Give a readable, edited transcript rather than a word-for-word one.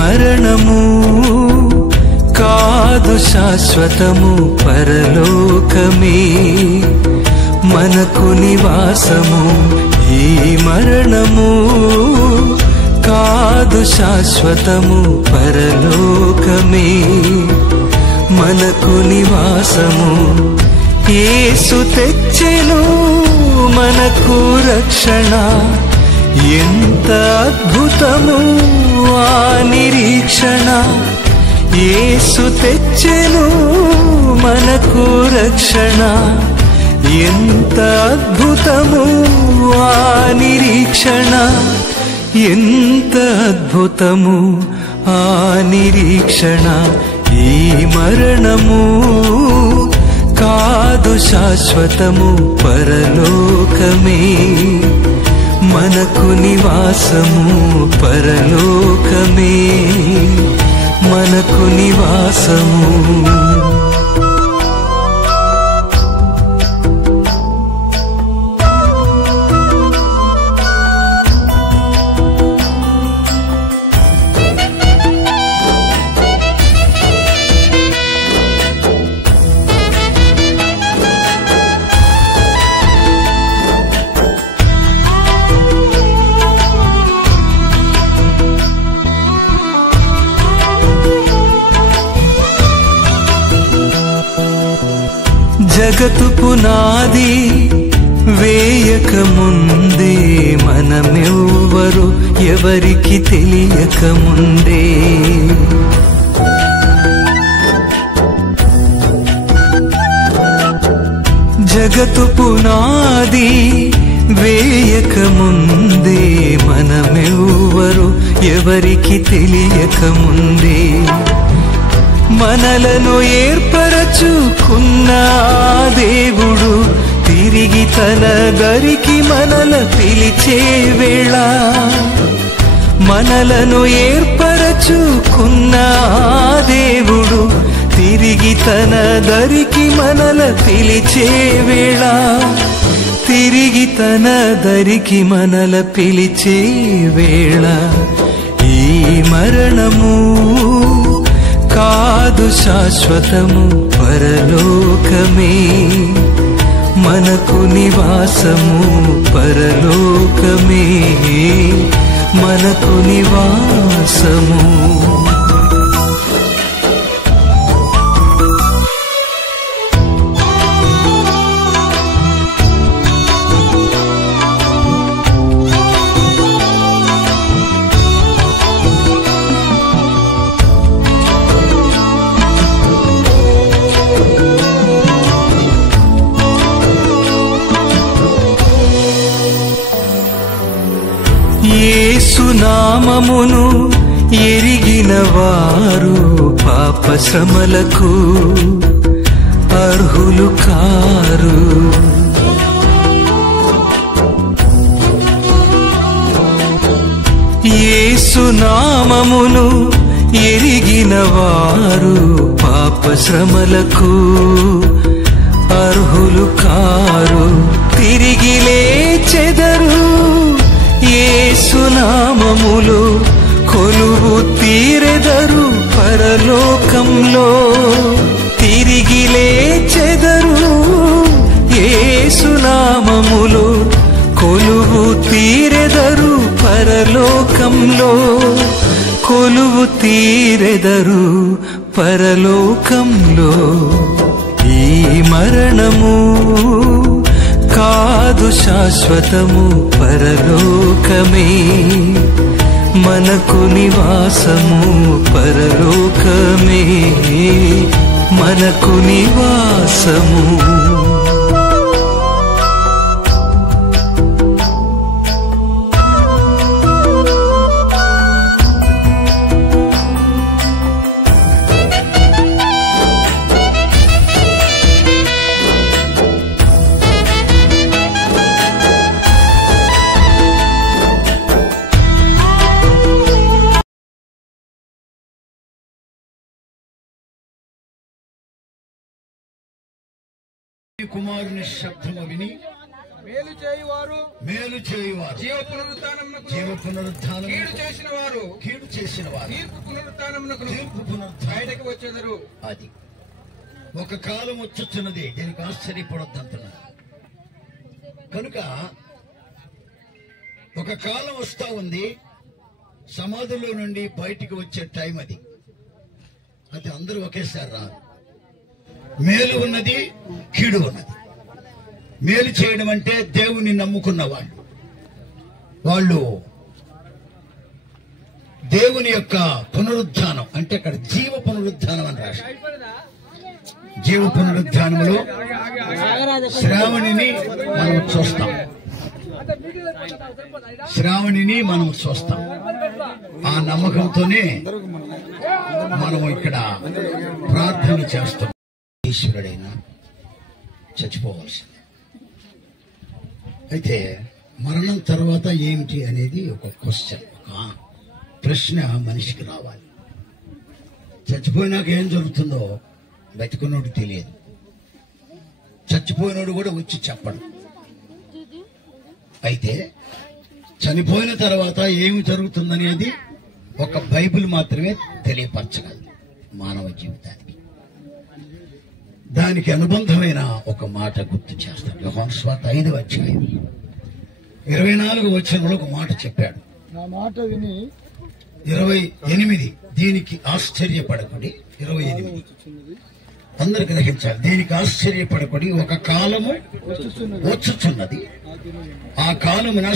మరణము కాదు శాశ్వతము పరలోకమే మనకు నివాసము. ఈ మరణము కాదు శాశ్వతము పరలోకమే మనకు నివాసము. యేసు తెచ్చెను మనకు రక్షణ, ఎంత అద్భుతము ఆ నిరీక్షణ. యేసు తెచ్చెను మనకు రక్షణ, ఎంత అద్భుతము ఆ నిరీక్షణ. ఎంత అద్భుతము ఆ నిరీక్షణ. ఈ మరణము కాదు శాశ్వతము పరలోకమే మనకు నివాసము. పరలోకమే మనకు నివాసము. జగతు పునాది వేయక ముందే మనమెవ్వరు ఎవరికి తెలియక ముందే జగతు పునాది వేయక ముందే మనమెవ్వరు ఎవరికి తెలియక ముందే మనలను ఏర్పరచుకున్న దేవుడు తిరిగి తన దరికి మనల పిలిచే వేళ. మనలను ఏర్పరచుకున్న దేవుడు తిరిగి తన దరికి మనల పిలిచే వేళ. తిరిగి తన దరికి మనల పిలిచే వేళ. ఈ మరణము కాదు శాశ్వతము పరలోకమే మనకు నివాసము. పరలోకమే మనకు నివాసము. యేసు నామమును ఎరిగిన వారు పాప శ్రమలకు అర్హులు కారు. యేసు నామమును ఎరిగిన వారు పాప శ్రమలకు అర్హులు కారు. తిరిగి లేచెదరు యేసు నామములో, కొలువు తీరెదరు పరలోకంలో. తిరిగి లేచెదరు యేసు నామములో, కొలువు తీరెదరు పరలోకంలో. కొలువు తీరెదరు పరలోకంలో. ఈ మరణము కాదు శాశ్వతము పరలోకమే మనకు నివాసము. పరలోకమే మనకు నివాసము. కుమారుని శబ్దము విని మేలు చేయువారు జీవ పునరుత్థానమునకు కీడు చేసిన వారు తీర్పు పునరుత్థానమునకు బయటకు వచ్చేదరు. అది ఒక కాలం వచ్చుచున్నది, దీనికి ఆశ్చర్యపడొద్దంటున్నా. కనుక ఒక కాలం వస్తా ఉంది, సమాధిలో నుండి బయటికి వచ్చే టైం అది. అది అందరూ ఒకేసారి రాదు. మేలు ఉన్నది, కీడు ఉన్నది. మేలు చేయడం అంటే దేవుని నమ్ముకున్న వాళ్ళు దేవుని యొక్క పునరుద్ధానం అంటే అక్కడ జీవ పునరుద్ధానం అని రాశారు. జీవ పునరుద్ధానంలో శ్రావణిని మనం చూస్తాం. ఆ నమ్మకంతోనే మనం ఇక్కడ ప్రార్థన చేస్తాం. ఈశ్వరుడైనా చచ్చిపోవాల్సింది. అయితే మరణం తర్వాత ఏమిటి అనేది ఒక క్వశ్చన్, ఒక ప్రశ్న మనిషికి రావాలి. చచ్చిపోయినాక ఏం జరుగుతుందో బతికున్నోడు తెలియదు, చచ్చిపోయినోడు కూడా వచ్చి చెప్పడు. అయితే చనిపోయిన తర్వాత ఏమి జరుగుతుందనేది ఒక బైబిల్ మాత్రమే తెలియపరచగలదు మానవ జీవితానికి. దానికి అనుబంధమైన ఒక మాట గుర్తు చేస్తాడు. యోహాను సువార్త 5వ అధ్యాయం 24వ వచనంలో ఒక మాట చెప్పాడు. నా మాట విని 28 దీనికి ఆశ్చర్యపడకుడి. 28 అందరు గ్రహించాలి. దీనికి ఆశ్చర్యపడకుడి, ఒక కాలము వచ్చుచున్నది, ఆ కాలమున